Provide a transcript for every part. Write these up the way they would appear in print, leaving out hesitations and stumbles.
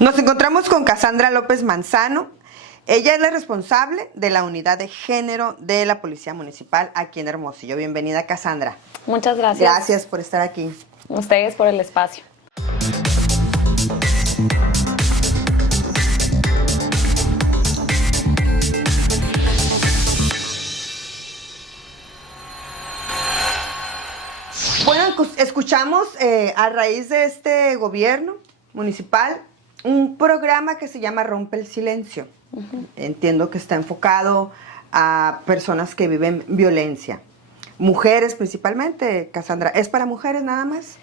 Nos encontramos con Cassandra López Manzano. Ella es la responsable de la unidad de género de la Policía Municipal aquí en Hermosillo. Bienvenida, Cassandra. Muchas gracias. Gracias por estar aquí. Ustedes por el espacio. Bueno, escuchamos a raíz de este gobierno municipal un programa que se llama Rompe el Silencio. Entiendo que está enfocado a personas que viven violencia. Mujeres principalmente, Cassandra. ¿Es para mujeres nada más?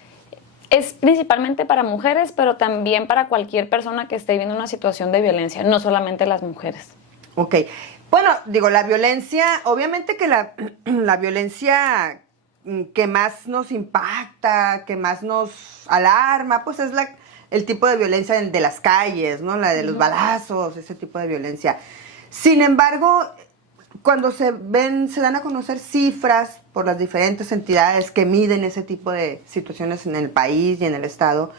Es principalmente para mujeres, pero también para cualquier persona que esté viviendo una situación de violencia, no solamente las mujeres. Ok. Bueno, digo, la violencia, obviamente que la violencia que más nos impacta, que más nos alarma, pues es el tipo de violencia de las calles, ¿no? La de los balazos, ese tipo de violencia. Sin embargo, cuando se dan a conocer cifras por las diferentes entidades que miden ese tipo de situaciones en el país y en el estado,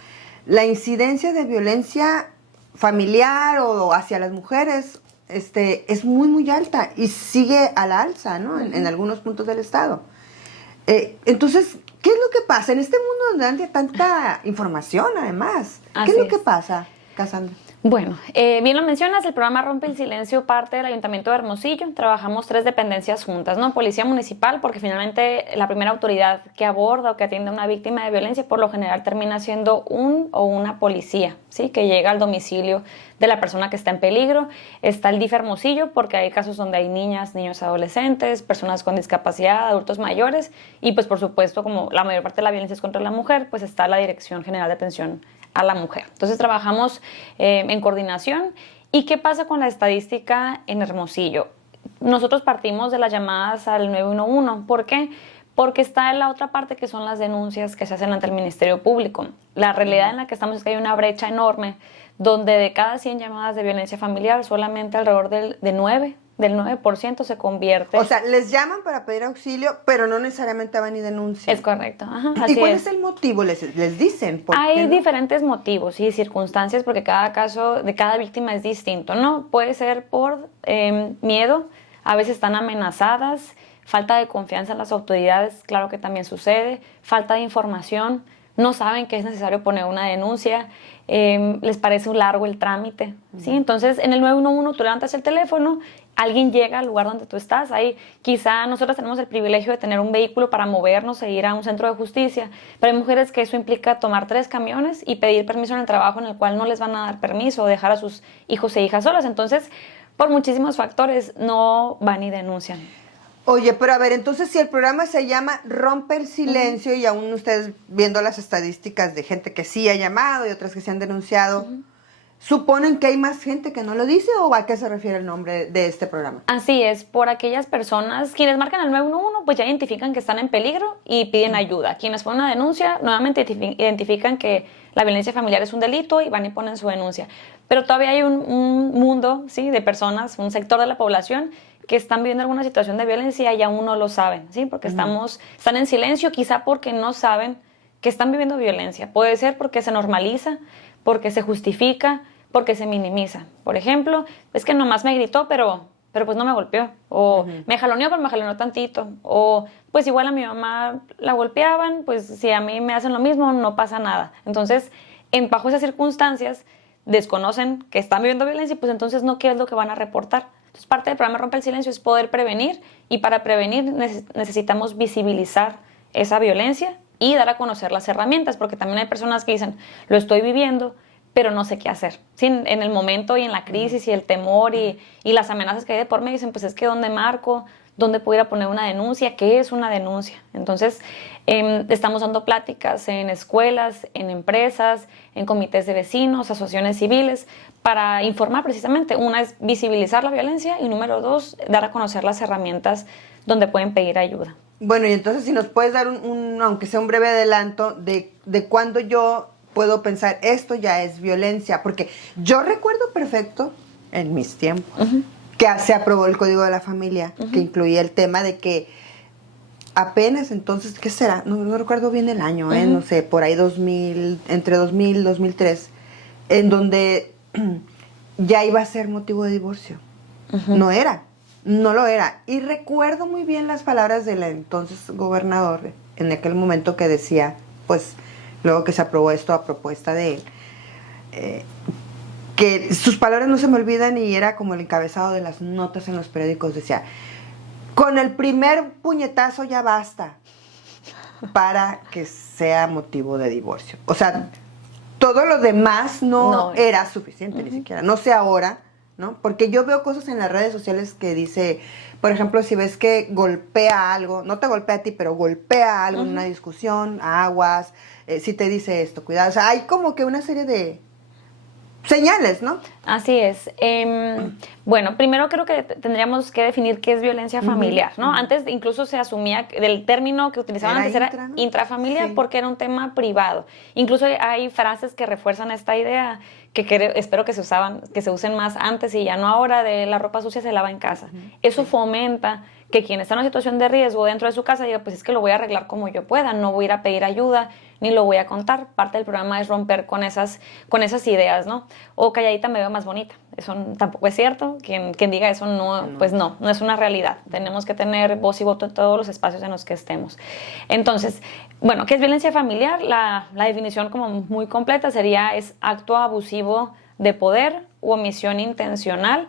la incidencia de violencia familiar o hacia las mujeres es muy, muy alta y sigue a la alza, ¿no? En algunos puntos del estado. Entonces, ¿qué es lo que pasa en este mundo donde hay tanta información, además? ¿Qué es lo que pasa, Cassandra? Bueno, bien lo mencionas, el programa Rompe el Silencio parte del Ayuntamiento de Hermosillo. Trabajamos 3 dependencias juntas, ¿no? Policía Municipal, porque finalmente la primera autoridad que aborda o que atiende a una víctima de violencia, por lo general termina siendo un o una policía, ¿sí? Que llega al domicilio de la persona que está en peligro. Está el DIF Hermosillo, porque hay casos donde hay niñas, niños adolescentes, personas con discapacidad, adultos mayores, y pues por supuesto, como la mayor parte de la violencia es contra la mujer, pues está la Dirección General de Atención a la Mujer. Entonces trabajamos en coordinación. ¿Y qué pasa con la estadística en Hermosillo? Nosotros partimos de las llamadas al 911. ¿Por qué? Porque está en la otra parte que son las denuncias que se hacen ante el Ministerio Público. La realidad en la que estamos es que hay una brecha enorme donde de cada 100 llamadas de violencia familiar solamente alrededor del 9% se convierte. O sea, les llaman para pedir auxilio, pero no necesariamente van y denuncian. Es correcto. Ajá, ¿Y cuál es el motivo? ¿Les dicen? Hay diferentes motivos y circunstancias porque cada caso de cada víctima es distinto, ¿no? Puede ser por miedo, a veces están amenazadas, falta de confianza en las autoridades, claro que también sucede, falta de información, no saben que es necesario poner una denuncia, les parece un largo el trámite, ¿sí? Entonces, en el 911 tú levantas el teléfono, alguien llega al lugar donde tú estás, ahí quizá nosotros tenemos el privilegio de tener un vehículo para movernos e ir a un centro de justicia, pero hay mujeres que eso implica tomar 3 camiones y pedir permiso en el trabajo en el cual no les van a dar permiso o dejar a sus hijos e hijas solas, entonces, por muchísimos factores, no van y denuncian. Oye, pero a ver, entonces si el programa se llama Rompe el Silencio y aún ustedes viendo las estadísticas de gente que sí ha llamado y otras que se han denunciado, ¿suponen que hay más gente que no lo dice o a qué se refiere el nombre de este programa? Así es, por aquellas personas, quienes marcan el 911, pues ya identifican que están en peligro y piden ayuda. Quienes ponen una denuncia, nuevamente identifican que la violencia familiar es un delito y van y ponen su denuncia. Pero todavía hay un mundo, ¿sí?, de personas, un sector de la población que están viviendo alguna situación de violencia y aún no lo saben, ¿sí? Porque están en silencio, quizá porque no saben que están viviendo violencia. Puede ser porque se normaliza, porque se justifica, porque se minimiza. Por ejemplo, es que nomás me gritó, pero pues no me golpeó. O me jaloneó, pero me jaloneó tantito. O pues igual a mi mamá la golpeaban, pues si a mí me hacen lo mismo, no pasa nada. Entonces, bajo esas circunstancias, desconocen que están viviendo violencia y pues entonces no qué es lo que van a reportar. Entonces, parte del programa Rompe el Silencio es poder prevenir y para prevenir necesitamos visibilizar esa violencia y dar a conocer las herramientas, porque también hay personas que dicen, lo estoy viviendo, pero no sé qué hacer. ¿Sí? En el momento y en la crisis y el temor y las amenazas que hay de por medio, dicen, pues es que ¿dónde marco? ¿Dónde pudiera poner una denuncia? ¿Qué es una denuncia? Entonces, estamos dando pláticas en escuelas, en empresas, en comités de vecinos, asociaciones civiles, para informar precisamente. Una es visibilizar la violencia y número 2, dar a conocer las herramientas donde pueden pedir ayuda. Bueno, y entonces si nos puedes dar aunque sea un breve adelanto de cuándo yo puedo pensar esto ya es violencia, porque yo recuerdo perfecto en mis tiempos que se aprobó el Código de la Familia, que incluía el tema de que apenas entonces, ¿qué será? No recuerdo bien el año, no sé, por ahí entre 2000 y 2003, en donde ya iba a ser motivo de divorcio. No era, no lo era. Y recuerdo muy bien las palabras del entonces gobernador en aquel momento que decía, pues luego que se aprobó esto a propuesta de él, que sus palabras no se me olvidan y era como el encabezado de las notas en los periódicos, decía, con el primer puñetazo ya basta para que sea motivo de divorcio. O sea, todo lo demás no era suficiente, ni siquiera. No sé ahora, ¿no? Porque yo veo cosas en las redes sociales que dice, por ejemplo, si ves que golpea algo, no te golpea a ti, pero golpea algo en una discusión, aguas, si te dice esto, cuidado. O sea, hay como que una serie de señales, ¿no? Así es. Bueno, primero creo que tendríamos que definir qué es violencia familiar, ¿no? Antes incluso se asumía del término que utilizaban antes era intrafamiliar, porque era un tema privado. Incluso hay frases que refuerzan esta idea que espero que se usen más antes y ya no ahora, de la ropa sucia se lava en casa. Eso fomenta que quien está en una situación de riesgo dentro de su casa diga, pues es que lo voy a arreglar como yo pueda, no voy a ir a pedir ayuda, ni lo voy a contar. Parte del programa es romper con esas ideas, ¿no? O calladita me veo más bonita. Eso tampoco es cierto. Quien diga eso pues no es una realidad. Tenemos que tener voz y voto en todos los espacios en los que estemos. Entonces, bueno, ¿qué es violencia familiar? La definición como muy completa es acto abusivo de poder u omisión intencional.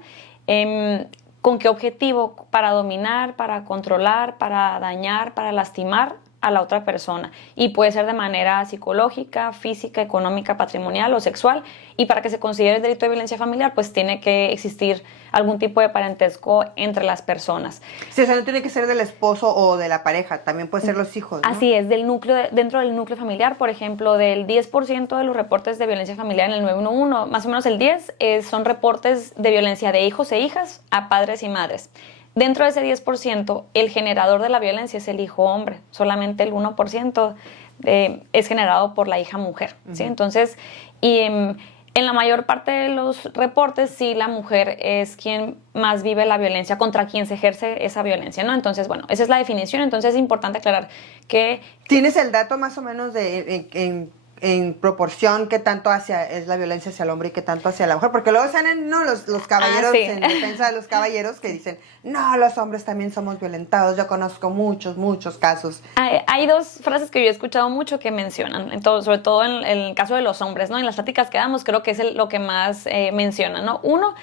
¿Con qué objetivo? Para dominar, para controlar, para dañar, para lastimar a la otra persona. Y puede ser de manera psicológica, física, económica, patrimonial o sexual. Y para que se considere el delito de violencia familiar, pues tiene que existir algún tipo de parentesco entre las personas. Sí, o sea, no tiene que ser del esposo o de la pareja, también puede ser los hijos, ¿no? Así es, dentro del núcleo familiar, por ejemplo, del 10% de los reportes de violencia familiar en el 911, más o menos el 10% son reportes de violencia de hijos e hijas a padres y madres. Dentro de ese 10%, el generador de la violencia es el hijo hombre. Solamente el 1% es generado por la hija mujer, ¿sí? Entonces, en la mayor parte de los reportes, sí, la mujer es quien más vive la violencia, contra quien se ejerce esa violencia, ¿no? Entonces, bueno, esa es la definición. Entonces, es importante aclarar que... ¿Tienes el dato más o menos de en proporción qué tanto es la violencia hacia el hombre y qué tanto hacia la mujer? Porque luego salen los caballeros en defensa de los caballeros que dicen, no, los hombres también somos violentados. Yo conozco muchos casos. Hay dos frases que yo he escuchado mucho que mencionan, sobre todo en el caso de los hombres, ¿no? En las pláticas que damos creo que es lo que más mencionan, ¿no? Uno,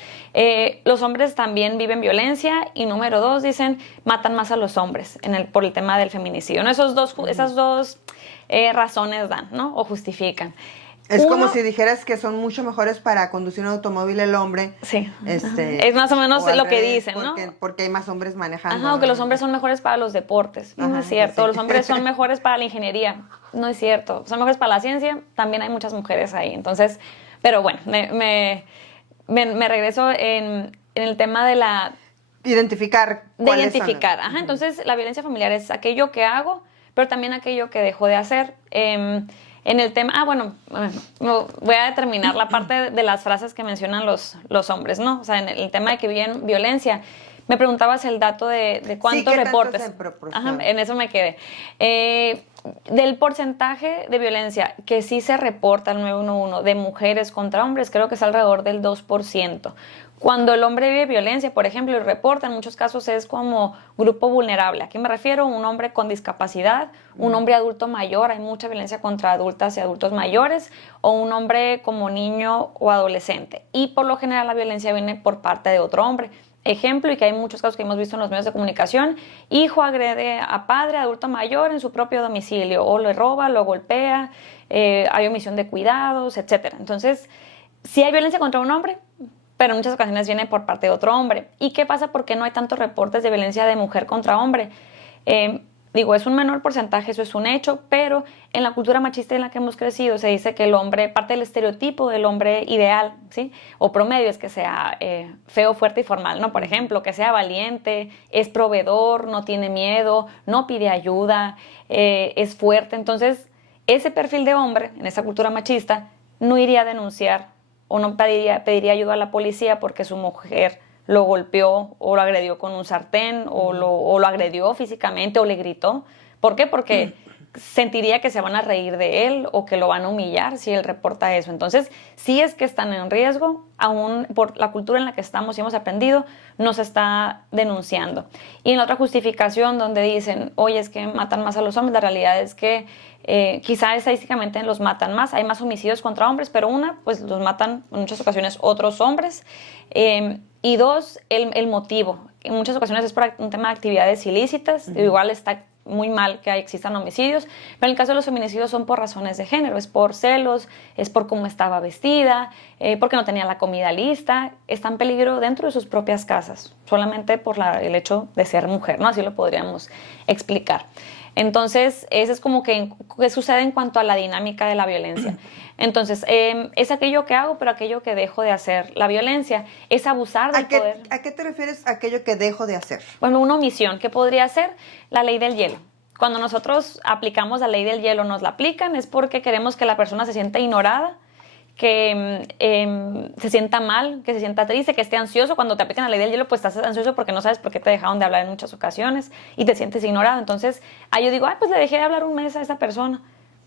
los hombres también viven violencia, y número dos, dicen, matan más a los hombres por el tema del feminicidio, ¿no? Esas dos razones dan, ¿no? O justifican. Es como si dijeras que son mucho mejores para conducir un automóvil el hombre. Sí. Es más o menos lo que dicen, ¿no? Porque hay más hombres manejando. Ajá, o que los hombres son mejores para los deportes. No es cierto. Sí. Los hombres son mejores para la ingeniería. No es cierto. Son mejores para la ciencia. También hay muchas mujeres ahí. Entonces, pero bueno, me regreso en el tema de la... Identificar. Ajá, entonces la violencia familiar es aquello que hago, pero también aquello que dejo de hacer. En el tema, voy a determinar la parte de las frases que mencionan los hombres, ¿no? O sea, en el tema de que viven violencia, me preguntabas el dato de cuántos reportes. Ajá, en eso me quedé. Del porcentaje de violencia que sí se reporta al 911 de mujeres contra hombres, creo que es alrededor del 2%. Cuando el hombre vive violencia, por ejemplo, y reporta, en muchos casos es como grupo vulnerable. ¿A qué me refiero? Un hombre con discapacidad, un hombre adulto mayor, hay mucha violencia contra adultas y adultos mayores, o un hombre como niño o adolescente. Y por lo general la violencia viene por parte de otro hombre. Ejemplo, y que hay muchos casos que hemos visto en los medios de comunicación, hijo agrede a padre, adulto mayor en su propio domicilio, o le roba, lo golpea, hay omisión de cuidados, etc. Entonces, sí hay violencia contra un hombre, pero en muchas ocasiones viene por parte de otro hombre. ¿Y qué pasa? ¿Por qué no hay tantos reportes de violencia de mujer contra hombre? Es un menor porcentaje, eso es un hecho, pero en la cultura machista en la que hemos crecido se dice que el hombre, parte del estereotipo del hombre ideal, ¿sí? O promedio, es que sea feo, fuerte y formal, ¿no? Por ejemplo, que sea valiente, es proveedor, no tiene miedo, no pide ayuda, es fuerte. Entonces, ese perfil de hombre, en esa cultura machista, no iría a denunciar o no pediría ayuda a la policía porque su mujer lo golpeó o lo agredió con un sartén o lo agredió físicamente o le gritó. ¿Por qué? Porque sentiría que se van a reír de él o que lo van a humillar si él reporta eso. Entonces, si es que están en riesgo, aún por la cultura en la que estamos y hemos aprendido, no se está denunciando. Y en la otra justificación donde dicen, oye, es que matan más a los hombres, la realidad es que quizá estadísticamente los matan más, hay más homicidios contra hombres, pero pues los matan en muchas ocasiones otros hombres. Y dos, el motivo. En muchas ocasiones es por un tema de actividades ilícitas, igual está muy mal que existan homicidios, pero en el caso de los feminicidios son por razones de género, es por celos, es por cómo estaba vestida, porque no tenía la comida lista, está en peligro dentro de sus propias casas, solamente por el hecho de ser mujer, ¿no? Así lo podríamos explicar. Entonces, eso es como que sucede en cuanto a la dinámica de la violencia. Entonces, es aquello que hago, pero aquello que dejo de hacer. La violencia es abusar del poder. ¿A qué te refieres aquello que dejo de hacer? Bueno, una omisión. ¿Qué podría ser? La ley del hielo. Cuando nosotros aplicamos la ley del hielo, nos la aplican, es porque queremos que la persona se sienta ignorada, que se sienta mal, que se sienta triste, que esté ansioso. Cuando te aplican la ley del hielo, pues estás ansioso porque no sabes por qué te dejaron de hablar en muchas ocasiones y te sientes ignorado. Entonces, ahí yo digo, pues le dejé de hablar un mes a esa persona.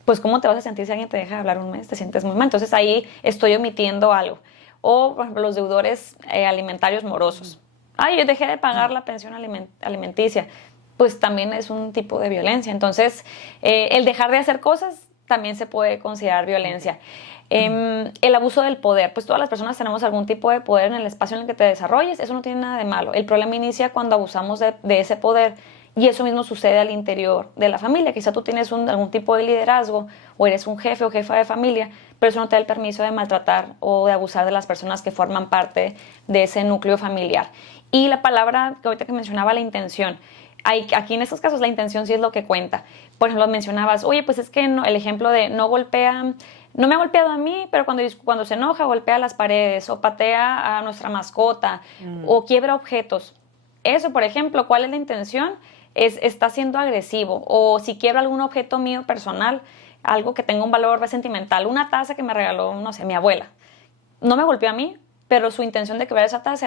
Pues, ¿cómo te vas a sentir si alguien te deja de hablar un mes? Te sientes muy mal. Entonces, ahí estoy omitiendo algo. O, por ejemplo, los deudores alimentarios morosos. Yo dejé de pagar la pensión alimenticia. Pues también es un tipo de violencia. Entonces, el dejar de hacer cosas también se puede considerar violencia. El abuso del poder, pues todas las personas tenemos algún tipo de poder en el espacio en el que te desarrolles, eso no tiene nada de malo. El problema inicia cuando abusamos de ese poder y eso mismo sucede al interior de la familia. Quizá tú tienes algún tipo de liderazgo o eres un jefe o jefa de familia, pero eso no te da el permiso de maltratar o de abusar de las personas que forman parte de ese núcleo familiar. Y la palabra que ahorita que mencionaba, la intención. Aquí en estos casos la intención sí es lo que cuenta. Por ejemplo, mencionabas, oye, pues es que el ejemplo de no me ha golpeado a mí, pero cuando se enoja golpea las paredes o patea a nuestra mascota o quiebra objetos. Eso, por ejemplo, ¿cuál es la intención? Está siendo agresivo. O si quiebra algún objeto mío personal, algo que tenga un valor sentimental, una taza que me regaló, no sé, mi abuela. No me golpeó a mí, pero su intención de quebrar esa taza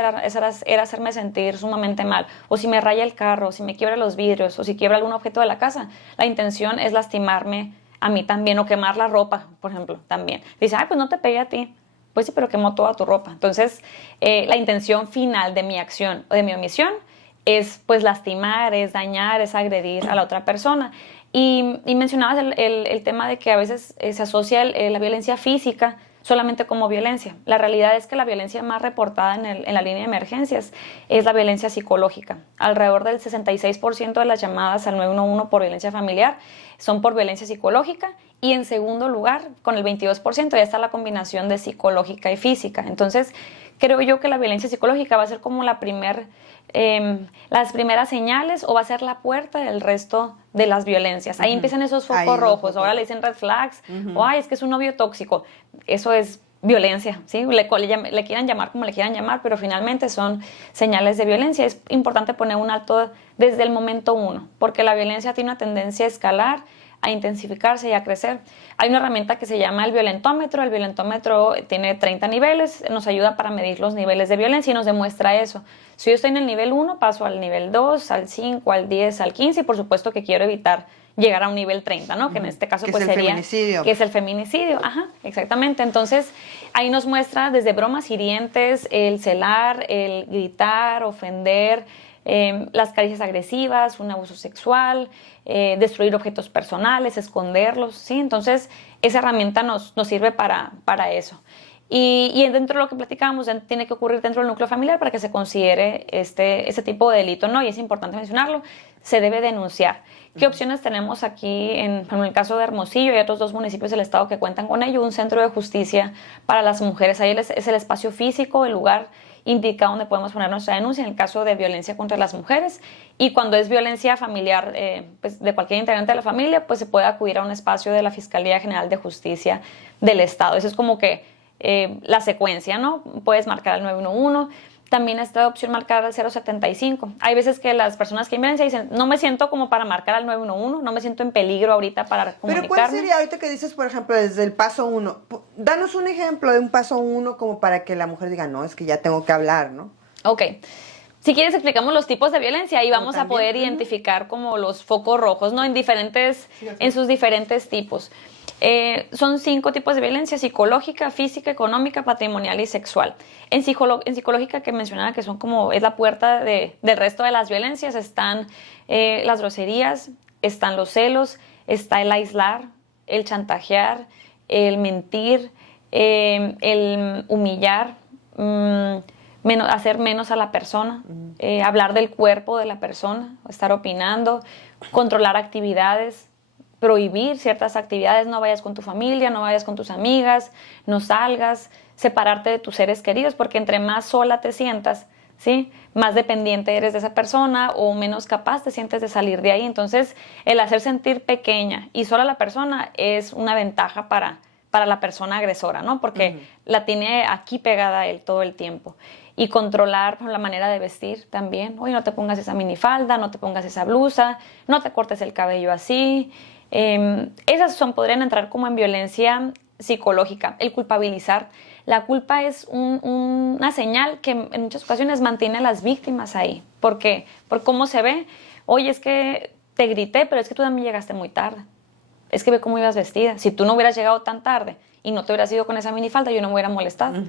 era hacerme sentir sumamente mal. O si me raya el carro, o si me quiebra los vidrios, o si quiebra algún objeto de la casa, la intención es lastimarme a mí también, o quemar la ropa, por ejemplo, también. Dice, pues no te pegué a ti. Pues sí, pero quemó toda tu ropa. Entonces, la intención final de mi acción o de mi omisión es pues lastimar, es dañar, es agredir a la otra persona. Y mencionabas el tema de que a veces se asocia la violencia física solamente como violencia. La realidad es que la violencia más reportada en la línea de emergencias es la violencia psicológica. Alrededor del 66% de las llamadas al 911 por violencia familiar son por violencia psicológica y en segundo lugar, con el 22% ya está la combinación de psicológica y física. Entonces, creo yo que la violencia psicológica va a ser como las primeras señales o va a ser la puerta del resto de las violencias. Ahí empiezan esos focos rojos. Ahora le dicen red flags. O, es que es un novio tóxico. Eso es violencia, ¿sí? Le quieran llamar como le quieran llamar, pero finalmente son señales de violencia. Es importante poner un alto desde el momento uno, porque la violencia tiene una tendencia a escalar, a intensificarse y a crecer. Hay una herramienta que se llama el violentómetro. El violentómetro tiene 30 niveles, nos ayuda para medir los niveles de violencia y nos demuestra eso. Si yo estoy en el nivel 1, paso al nivel 2, al 5, al 10, al 15 y por supuesto que quiero evitar llegar a un nivel 30, ¿no? Que en este caso pues sería... feminicidio. Que es el feminicidio. Ajá, exactamente. Entonces, ahí nos muestra desde bromas hirientes, el celar, el gritar, ofender, las caricias agresivas, un abuso sexual, destruir objetos personales, esconderlos, ¿sí? Entonces, esa herramienta nos sirve para eso. Y dentro de lo que platicábamos, tiene que ocurrir dentro del núcleo familiar para que se considere este tipo de delito, ¿no? Y es importante mencionarlo, se debe denunciar. ¿Qué opciones tenemos aquí en el caso de Hermosillo y otros 2 municipios del estado que cuentan con ello? Un centro de justicia para las mujeres. Ahí es el espacio físico, el lugar indicado donde podemos poner nuestra denuncia en el caso de violencia contra las mujeres. Y cuando es violencia familiar pues de cualquier integrante de la familia, pues se puede acudir a un espacio de la Fiscalía General de Justicia del estado. Eso es como que la secuencia, ¿no? Puedes marcar al 911. También está opción marcar al 075. Hay veces que las personas que envían se dicen, no me siento como para marcar al 911, no me siento en peligro ahorita para comunicarme. Pero ¿cuál sería ahorita que dices, por ejemplo, desde el paso 1? Danos un ejemplo de un paso 1 como para que la mujer diga, no, es que ya tengo que hablar, ¿no? Ok. Si quieres, explicamos los tipos de violencia y vamos a también, poder identificar como los focos rojos, ¿no? En sus diferentes tipos. Son 5 tipos de violencia: psicológica, física, económica, patrimonial y sexual. En psicológica, que mencionaba que es la puerta del resto de las violencias, están las groserías, están los celos, está el aislar, el chantajear, el mentir, el humillar, hacer menos a la persona, hablar del cuerpo de la persona, estar opinando, controlar actividades, prohibir ciertas actividades: no vayas con tu familia, no vayas con tus amigas, no salgas, separarte de tus seres queridos, porque entre más sola te sientas, ¿sí?, más dependiente eres de esa persona o menos capaz te sientes de salir de ahí. Entonces, el hacer sentir pequeña y sola a la persona es una ventaja para la persona agresora, ¿no? Porque la tiene aquí pegada a él todo el tiempo. Y controlar la manera de vestir también. Oye, no te pongas esa minifalda, no te pongas esa blusa, no te cortes el cabello así. Podrían entrar como en violencia psicológica. El culpabilizar. La culpa es una señal que en muchas ocasiones mantiene a las víctimas ahí. ¿Por qué? Por cómo se ve. Oye, es que te grité, pero es que tú también llegaste muy tarde. Es que ve cómo ibas vestida. Si tú no hubieras llegado tan tarde y no te hubieras ido con esa minifalda, yo no me hubiera molestado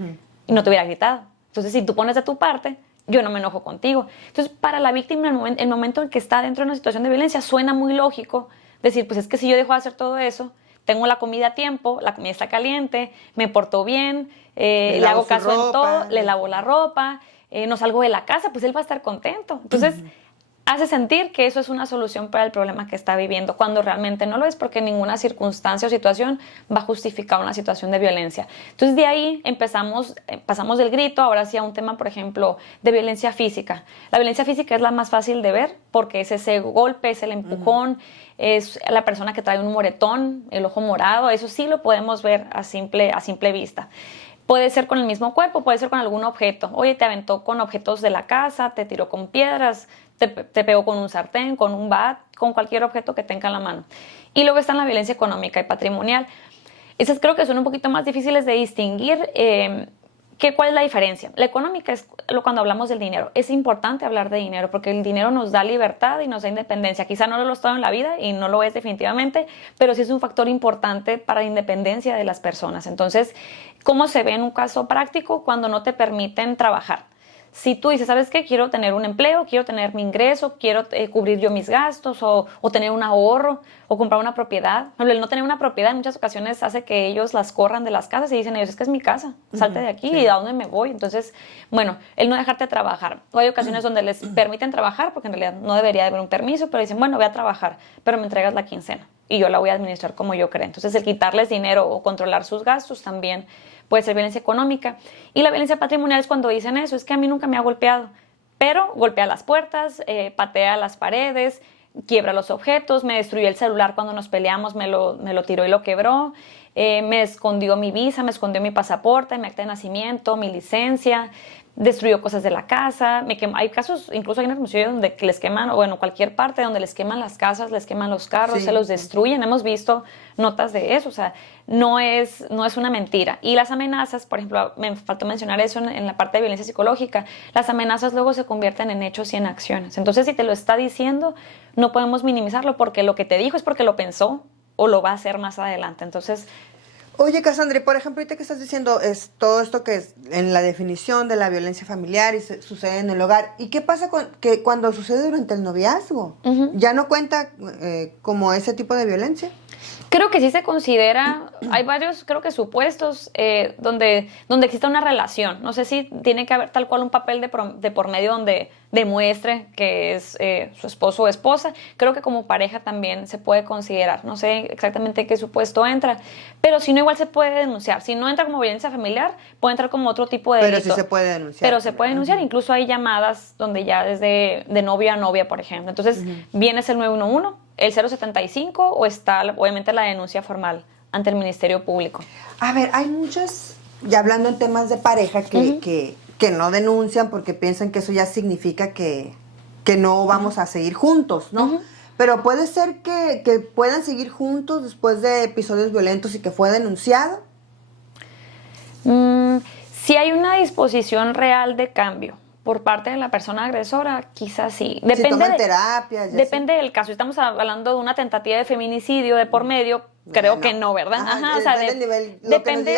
y no te hubiera gritado. Entonces, si tú pones de tu parte, yo no me enojo contigo. Entonces, para la víctima, el momento en que está dentro de una situación de violencia, suena muy lógico decir, pues es que si yo dejo de hacer todo eso, tengo la comida a tiempo, la comida está caliente, me porto bien, le hago caso en todo, le lavo la ropa, no salgo de la casa, pues él va a estar contento. Entonces, hace sentir que eso es una solución para el problema que está viviendo, cuando realmente no lo es, porque ninguna circunstancia o situación va a justificar una situación de violencia. Entonces, de ahí pasamos del grito, ahora sí a un tema, por ejemplo, de violencia física. La violencia física es la más fácil de ver porque es ese golpe, es el empujón, es la persona que trae un moretón, el ojo morado. Eso sí lo podemos ver a simple vista. Puede ser con el mismo cuerpo, puede ser con algún objeto. Oye, te aventó con objetos de la casa, te tiró con piedras, te pegó con un sartén, con un bat, con cualquier objeto que tenga en la mano. Y luego está la violencia económica y patrimonial. Esas creo que son un poquito más difíciles de distinguir. ¿Cuál es la diferencia? La económica es cuando hablamos del dinero. Es importante hablar de dinero porque el dinero nos da libertad y nos da independencia. Quizá no lo es todo en la vida y no lo es definitivamente, pero sí es un factor importante para la independencia de las personas. Entonces, ¿cómo se ve en un caso práctico? Cuando no te permiten trabajar. Si tú dices, ¿sabes qué? Quiero tener un empleo, quiero tener mi ingreso, quiero cubrir yo mis gastos o tener un ahorro o comprar una propiedad. El no tener una propiedad en muchas ocasiones hace que ellos las corran de las casas y dicen ellos, es que es mi casa, salte de aquí, ¿y a dónde me voy? Entonces, bueno, el no dejarte trabajar. O hay ocasiones donde les permiten trabajar porque en realidad no debería de haber un permiso, pero dicen, bueno, voy a trabajar, pero me entregas la quincena y yo la voy a administrar como yo creo. Entonces, el quitarles dinero o controlar sus gastos también puede ser violencia económica. Y la violencia patrimonial es cuando dicen eso, es que a mí nunca me ha golpeado, pero golpea las puertas, patea las paredes, quiebra los objetos, me destruyó el celular cuando nos peleamos, me lo tiró y lo quebró, me escondió mi visa, me escondió mi pasaporte, mi acta de nacimiento, mi licencia, destruyó cosas de la casa, hay casos, incluso hay en Hermosillo donde les queman, o bueno, cualquier parte donde les queman las casas, les queman los carros, se los destruyen. Hemos visto notas de eso, o sea, no es una mentira. Y las amenazas, por ejemplo, me faltó mencionar eso en la parte de violencia psicológica, las amenazas luego se convierten en hechos y en acciones. Entonces, si te lo está diciendo, no podemos minimizarlo porque lo que te dijo es porque lo pensó o lo va a hacer más adelante. Entonces, oye, Cassandra, por ejemplo, ahorita que estás diciendo es todo esto que es en la definición de la violencia familiar y sucede en el hogar. ¿Y qué pasa cuando sucede durante el noviazgo? ¿Ya no cuenta como ese tipo de violencia? Creo que sí se considera, hay varios, creo que supuestos donde existe una relación. No sé si tiene que haber tal cual un papel de por medio donde demuestre que es su esposo o esposa. Creo que como pareja también se puede considerar. No sé exactamente qué supuesto entra, pero si no, igual se puede denunciar. Si no entra como violencia familiar, puede entrar como otro tipo de delito. Pero sí se puede denunciar. Pero se puede denunciar. Incluso hay llamadas donde ya desde de novia a novia, por ejemplo. Entonces, vienes el 911, el 075 o está obviamente la denuncia formal ante el Ministerio Público. A ver, hay muchas, ya hablando en temas de pareja, que no denuncian porque piensan que eso ya significa que no vamos a seguir juntos, ¿no? Pero puede ser que puedan seguir juntos después de episodios violentos y que fue denunciado. Si hay una disposición real de cambio, por parte de la persona agresora, quizás sí. Si toman terapias. Depende del caso. Estamos hablando de una tentativa de feminicidio de por medio, creo que no, ¿verdad? Ajá, o sea, depende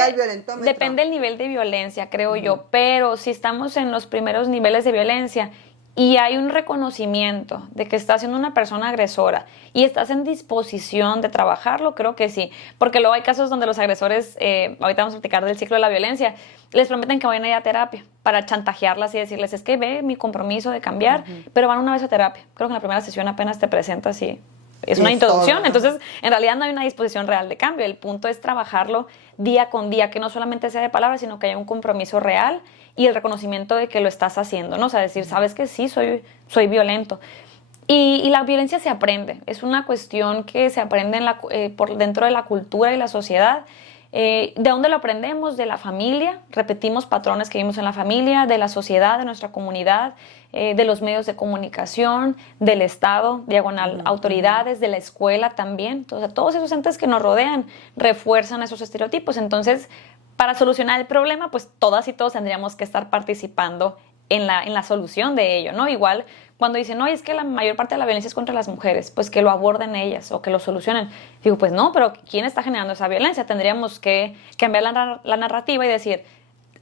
del nivel de violencia, creo yo. Pero si estamos en los primeros niveles de violencia y hay un reconocimiento de que estás siendo una persona agresora y estás en disposición de trabajarlo, creo que sí. Porque luego hay casos donde los agresores, ahorita vamos a platicar del ciclo de la violencia, les prometen que vayan a ir a terapia para chantajearlas y decirles, es que ve mi compromiso de cambiar, pero van una vez a terapia. Creo que en la primera sesión apenas te presentas y es una introducción. Todo. Entonces, en realidad no hay una disposición real de cambio. El punto es trabajarlo día con día, que no solamente sea de palabras, sino que haya un compromiso real y el reconocimiento de que lo estás haciendo, ¿no? O sea, decir, sabes que sí, soy violento. Y la violencia se aprende. Es una cuestión que se aprende por dentro de la cultura y la sociedad. ¿De dónde lo aprendemos? De la familia. Repetimos patrones que vimos en la familia, de la sociedad, de nuestra comunidad, de los medios de comunicación, del Estado, diagonal, autoridades, de la escuela también. Entonces, todos esos entes que nos rodean refuerzan esos estereotipos. Entonces, para solucionar el problema, pues todas y todos tendríamos que estar participando en la solución de ello, ¿no? Igual cuando dicen, no, es que la mayor parte de la violencia es contra las mujeres, pues que lo aborden ellas o que lo solucionen. Digo, pues no, pero ¿quién está generando esa violencia? Tendríamos que cambiar la narrativa y decir,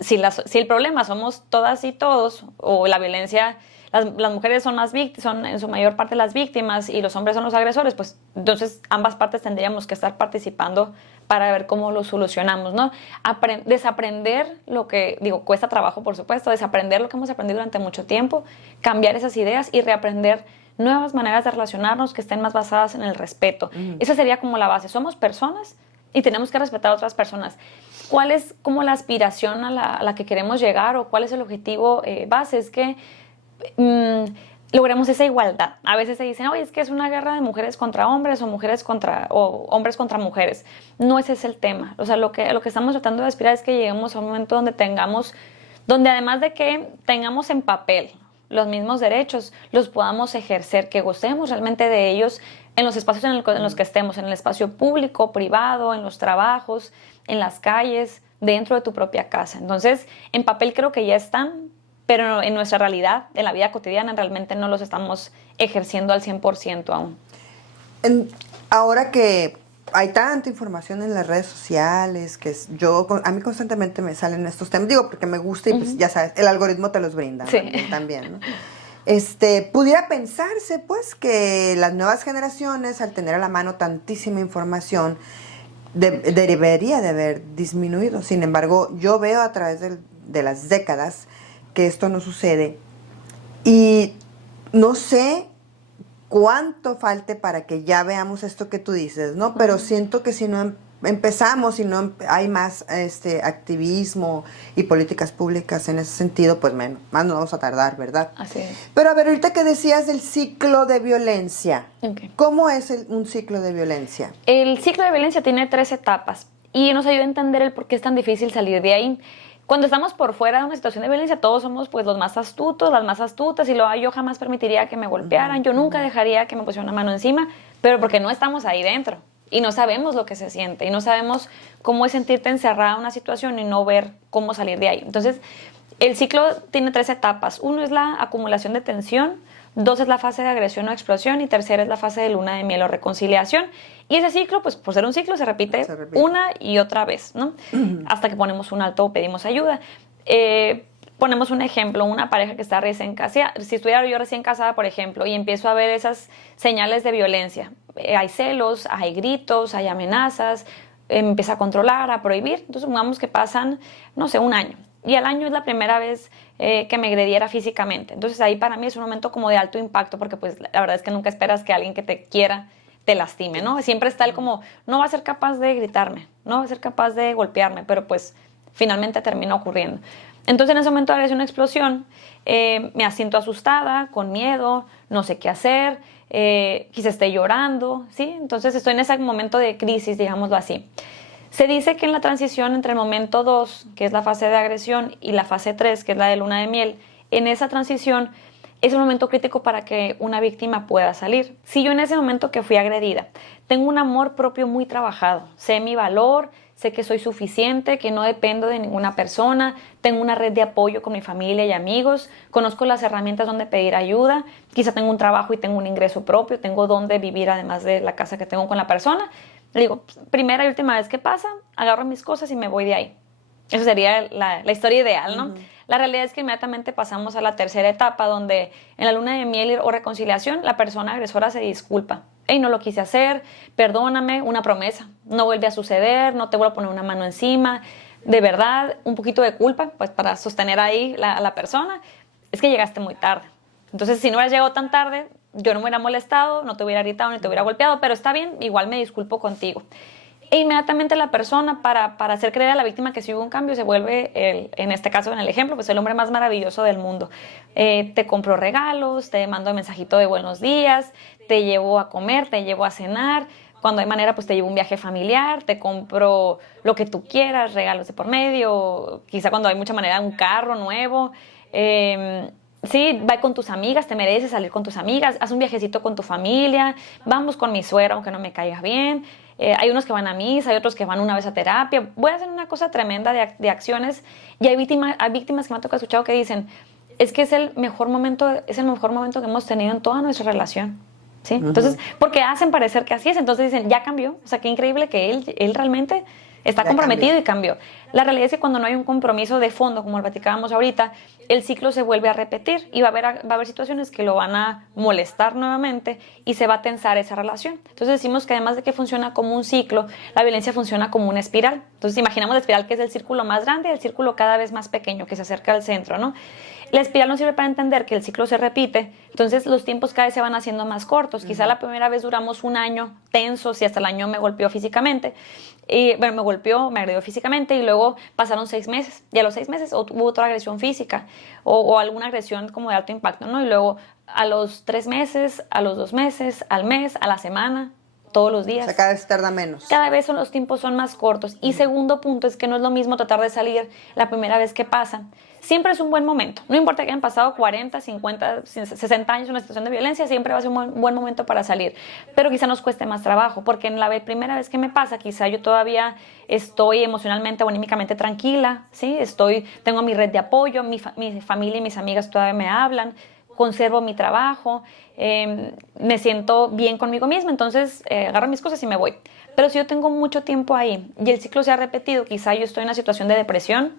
si el problema somos todas y todos, o la violencia, las mujeres son son en su mayor parte las víctimas y los hombres son los agresores, pues entonces ambas partes tendríamos que estar participando para ver cómo lo solucionamos, ¿no? Desaprender lo que, cuesta trabajo, por supuesto, desaprender lo que hemos aprendido durante mucho tiempo, cambiar esas ideas y reaprender nuevas maneras de relacionarnos que estén más basadas en el respeto. Esa sería como la base. Somos personas y tenemos que respetar a otras personas. ¿Cuál es como la aspiración a la que queremos llegar o cuál es el objetivo base? Es que logremos esa igualdad. A veces se dicen, oye, es que es una guerra de mujeres contra hombres o hombres contra mujeres. No ese es el tema. O sea, lo que estamos tratando de aspirar es que lleguemos a un momento donde además de que tengamos en papel los mismos derechos, los podamos ejercer, que gocemos realmente de ellos en los espacios en los que estemos, en el espacio público, privado, en los trabajos, en las calles, dentro de tu propia casa. Entonces, en papel creo que ya están, pero en nuestra realidad, en la vida cotidiana, realmente no los estamos ejerciendo al 100% aún. Ahora que hay tanta información en las redes sociales, a mí constantemente me salen estos temas, porque me gusta y pues ya sabes, el algoritmo te los brinda, sí, también, ¿no? Pudiera pensarse pues que las nuevas generaciones, al tener a la mano tantísima información, debería de haber disminuido. Sin embargo, yo veo a través de las décadas que esto no sucede y no sé cuánto falte para que ya veamos esto que tú dices, ¿no? Pero siento que si no empezamos, si no hay más activismo y políticas públicas en ese sentido, pues menos, más nos vamos a tardar, ¿verdad? Así es. Pero a ver, ahorita que decías del ciclo de violencia, ¿cómo es un ciclo de violencia? El ciclo de violencia tiene 3 etapas y nos ayuda a entender el por qué es tan difícil salir de ahí. Cuando estamos por fuera de una situación de violencia, todos somos pues los más astutos, las más astutas, y yo jamás permitiría que me golpearan, yo nunca dejaría que me pusieran una mano encima, pero porque no estamos ahí dentro y no sabemos lo que se siente y no sabemos cómo es sentirte encerrada en una situación y no ver cómo salir de ahí. Entonces, el ciclo tiene 3 etapas. 1 es la acumulación de tensión, 2 es la fase de agresión o explosión y 3 es la fase de luna de miel o reconciliación. Y ese ciclo, pues por ser un ciclo, se repite una y otra vez, ¿no? Hasta que ponemos un alto o pedimos ayuda. Ponemos un ejemplo, una pareja que está recién casada. Si estuviera yo recién casada, por ejemplo, y empiezo a ver esas señales de violencia, hay celos, hay gritos, hay amenazas, empieza a controlar, a prohibir. Entonces, supongamos que pasan, no sé, un año. Y al año es la primera vez que me agrediera físicamente. Entonces, ahí para mí es un momento como de alto impacto, porque pues la verdad es que nunca esperas que alguien que te quiera te lastime, ¿no? Siempre está el como, no va a ser capaz de gritarme, no va a ser capaz de golpearme, pero pues finalmente termina ocurriendo. Entonces en ese momento de agresión, explosión, me siento asustada, con miedo, no sé qué hacer, quizá esté llorando, ¿sí? Entonces estoy en ese momento de crisis, digámoslo así. Se dice que en la transición entre el momento 2, que es la fase de agresión, y la fase 3, que es la de luna de miel, en esa transición es un momento crítico para que una víctima pueda salir. Si yo en ese momento que fui agredida tengo un amor propio muy trabajado, sé mi valor, sé que soy suficiente, que no dependo de ninguna persona, tengo una red de apoyo con mi familia y amigos, conozco las herramientas donde pedir ayuda, quizá tengo un trabajo y tengo un ingreso propio, tengo donde vivir además de la casa que tengo con la persona. Le digo, primera y última vez que pasa, agarro mis cosas y me voy de ahí. Eso sería la historia ideal, ¿no? La realidad es que inmediatamente pasamos a la tercera etapa, donde en la luna de miel o reconciliación, la persona agresora se disculpa. Hey, no lo quise hacer, perdóname, una promesa. No vuelve a suceder, no te vuelvo a poner una mano encima. De verdad, un poquito de culpa, pues para sostener ahí a la persona. Es que llegaste muy tarde. Entonces, si no hubieras llegado tan tarde, yo no me hubiera molestado, no te hubiera gritado ni te hubiera golpeado, pero está bien, igual me disculpo contigo. E inmediatamente la persona, para hacer creer a la víctima que sí hubo un cambio, se vuelve, en este caso, en el ejemplo, pues el hombre más maravilloso del mundo. Te compro regalos, te mando un mensajito de buenos días, te llevo a comer, te llevo a cenar. Cuando hay manera, pues te llevo un viaje familiar, te compro lo que tú quieras, regalos de por medio, quizá cuando hay mucha manera, un carro nuevo. Sí, va con tus amigas, te mereces salir con tus amigas, haz un viajecito con tu familia, vamos con mi suegra aunque no me caiga bien. Hay unos que van a misa, hay otros que van una vez a terapia. Voy a hacer una cosa tremenda de acciones y hay víctimas que me han tocado escuchado que dicen, es que es el mejor momento que hemos tenido en toda nuestra relación. ¿Sí? Entonces, porque hacen parecer que así es, entonces dicen, ya cambió, o sea, qué increíble que él realmente está ya comprometido cambió. Y cambió. La realidad es que cuando no hay un compromiso de fondo, como lo platicábamos ahorita, el ciclo se vuelve a repetir y va a haber situaciones que lo van a molestar nuevamente y se va a tensar esa relación. Entonces decimos que además de que funciona como un ciclo, la violencia funciona como una espiral. Entonces imaginamos la espiral que es el círculo más grande y el círculo cada vez más pequeño que se acerca al centro, ¿no? La espiral nos sirve para entender que el ciclo se repite, entonces los tiempos cada vez se van haciendo más cortos. Quizá la primera vez duramos un año tensos y hasta el año me golpeó físicamente. Y, bueno, me agredió físicamente y luego pasaron 6 meses. Y a los 6 meses hubo otra agresión física o alguna agresión como de alto impacto, ¿no? Y luego a los 3 meses, a los 2 meses, al mes, a la semana, todos los días. O sea, cada vez tarda menos. Cada vez los tiempos son más cortos. Y segundo punto es que no es lo mismo tratar de salir la primera vez que pasa. Siempre es un buen momento. No importa que hayan pasado 40, 50, 60 años en una situación de violencia, siempre va a ser un buen momento para salir. Pero quizá nos cueste más trabajo, porque en la primera vez que me pasa, quizá yo todavía estoy emocionalmente o anímicamente tranquila, ¿sí? Tengo mi red de apoyo, mi familia y mis amigas todavía me hablan, conservo mi trabajo, me siento bien conmigo misma, entonces agarro mis cosas y me voy. Pero si yo tengo mucho tiempo ahí y el ciclo se ha repetido, quizá yo estoy en una situación de depresión,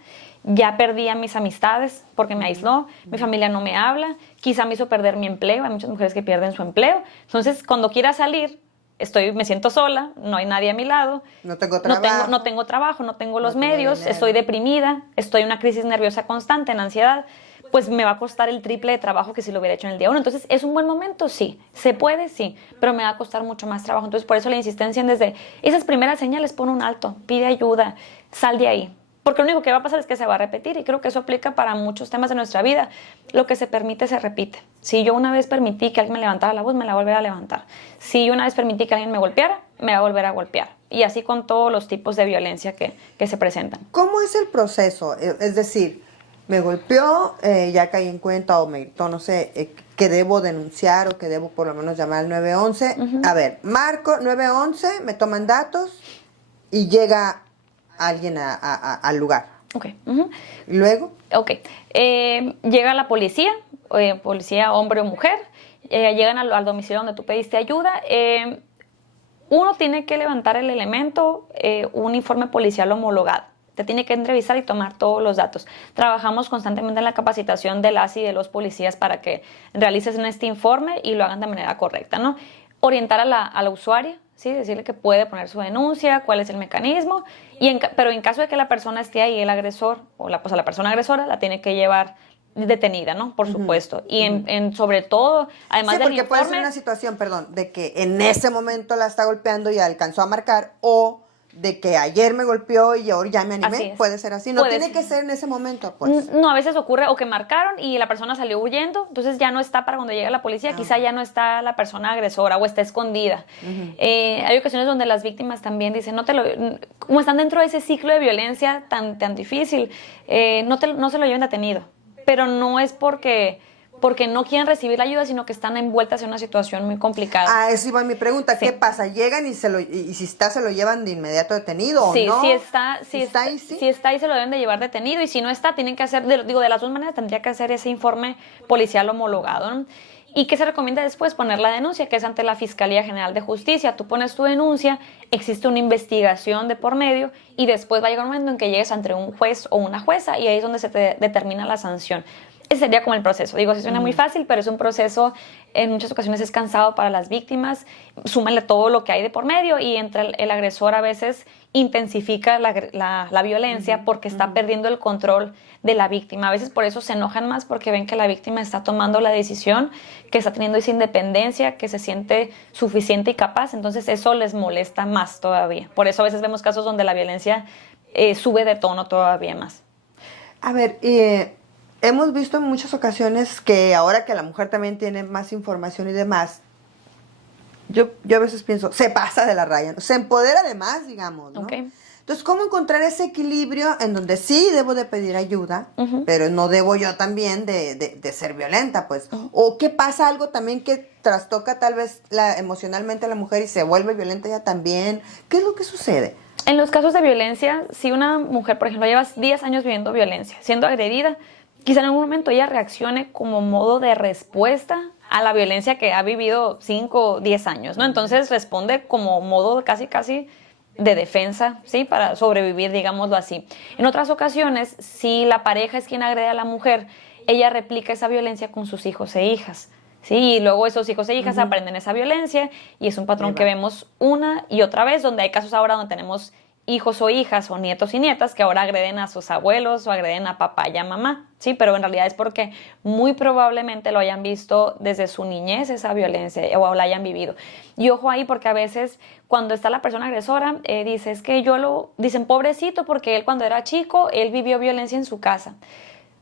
ya perdí a mis amistades porque me aisló, mi familia no me habla, quizá me hizo perder mi empleo, hay muchas mujeres que pierden su empleo, entonces cuando quiera salir, me siento sola, no hay nadie a mi lado, no tengo trabajo, no tengo los medios, estoy deprimida, estoy en una crisis nerviosa constante, en ansiedad, pues me va a costar el triple de trabajo que si lo hubiera hecho en el día 1. Entonces, ¿es un buen momento? Sí. ¿Se puede? Sí. Pero me va a costar mucho más trabajo. Entonces, por eso la insistencia en desde esas primeras señales, pon un alto, pide ayuda, sal de ahí. Porque lo único que va a pasar es que se va a repetir y creo que eso aplica para muchos temas de nuestra vida. Lo que se permite, se repite. Si yo una vez permití que alguien me levantara la voz, me la va a volver a levantar. Si yo una vez permití que alguien me golpeara, me va a volver a golpear. Y así con todos los tipos de violencia que se presentan. ¿Cómo es el proceso? Es decir, me golpeó, ya caí en cuenta o me gritó, no sé, que debo denunciar o que debo por lo menos llamar al 911. A ver, marco 911, me toman datos y llega alguien al lugar. Ok. ¿Y luego? Ok. Llega la policía, policía hombre o mujer, llegan al domicilio donde tú pediste ayuda. Uno tiene que levantar el elemento, un informe policial homologado. Te tiene que entrevistar y tomar todos los datos. Trabajamos constantemente en la capacitación de las y de los policías para que realices este informe y lo hagan de manera correcta, ¿no? Orientar a la usuaria, ¿sí? Decirle que puede poner su denuncia, cuál es el mecanismo, pero en caso de que la persona esté ahí, el agresor o la persona agresora la tiene que llevar detenida, ¿no? Por supuesto. Y sobre todo, además del informe... Sí, porque puede ser una situación, de que en ese momento la está golpeando y alcanzó a marcar, o de que ayer me golpeó y ahora ya me animé. Puede ser así. No tiene que ser en ese momento, pues. No, a veces ocurre o que marcaron y la persona salió huyendo, entonces ya no está para cuando llega la policía, quizá ya no está la persona agresora o está escondida. Hay ocasiones donde las víctimas también dicen, como están dentro de ese ciclo de violencia tan difícil, no se lo lleven detenido. Pero no es porque porque no quieren recibir la ayuda, sino que están envueltas en una situación muy complicada. Ah, eso iba mi pregunta. ¿Qué pasa? ¿Llegan y si está, se lo llevan de inmediato detenido Sí, o no? si está ahí, sí. si está ahí se lo deben de llevar detenido, y si no está, tienen que hacer, de las dos maneras tendría que hacer ese informe policial homologado, ¿no? ¿Y qué se recomienda después? Poner la denuncia, que es ante la Fiscalía General de Justicia. Tú pones tu denuncia, existe una investigación de por medio y después va a llegar un momento en que llegues ante un juez o una jueza y ahí es donde se te determina la sanción. Ese sería como el proceso. Digo, sí suena muy fácil, pero es un proceso, en muchas ocasiones es cansado para las víctimas. Súmale todo lo que hay de por medio y entre el agresor a veces intensifica la violencia porque está perdiendo el control de la víctima. A veces por eso se enojan más porque ven que la víctima está tomando la decisión, que está teniendo esa independencia, que se siente suficiente y capaz. Entonces eso les molesta más todavía. Por eso a veces vemos casos donde la violencia sube de tono todavía más. A ver, hemos visto en muchas ocasiones que ahora que la mujer también tiene más información y demás, yo a veces pienso, se pasa de la raya, ¿no? Se empodera de más, digamos, ¿no? Okay. Entonces, ¿cómo encontrar ese equilibrio en donde sí debo de pedir ayuda, pero no debo yo también de ser violenta, pues? ¿O qué pasa algo también que trastoca tal vez emocionalmente a la mujer y se vuelve violenta ella también? ¿Qué es lo que sucede? En los casos de violencia, si una mujer, por ejemplo, lleva 10 años viviendo violencia, siendo agredida, quizá en algún momento ella reaccione como modo de respuesta a la violencia que ha vivido 5 o 10 años, ¿no? Entonces responde como modo casi de defensa, ¿sí? Para sobrevivir, digámoslo así. En otras ocasiones, si la pareja es quien agrede a la mujer, ella replica esa violencia con sus hijos e hijas, ¿sí? Y luego esos hijos e hijas aprenden esa violencia y es un patrón que vemos una y otra vez, donde hay casos ahora donde tenemos hijos o hijas o nietos y nietas que ahora agreden a sus abuelos o agreden a papá y a mamá, ¿sí? Pero en realidad es porque muy probablemente lo hayan visto desde su niñez esa violencia o la hayan vivido. Y ojo ahí porque a veces cuando está la persona agresora, dicen pobrecito porque él cuando era chico, él vivió violencia en su casa.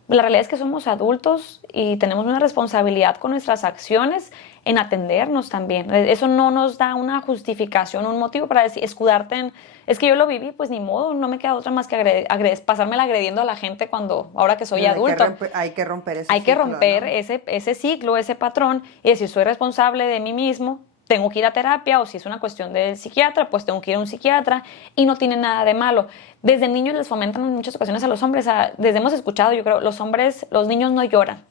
La realidad es que somos adultos y tenemos una responsabilidad con nuestras acciones en atendernos también. Eso no nos da una justificación, un motivo para decir, escudarte en, es que yo lo viví, pues ni modo, no me queda otra más que pasármela agrediendo a la gente ahora que soy adulto. Hay que romper ese Hay ciclo, que romper, ¿no? ese ciclo, ese patrón, y decir, soy responsable de mí mismo, tengo que ir a terapia, o si es una cuestión del psiquiatra, pues tengo que ir a un psiquiatra, y no tiene nada de malo. Desde niños les fomentan en muchas ocasiones a los hombres, desde hemos escuchado, yo creo, los niños no lloran.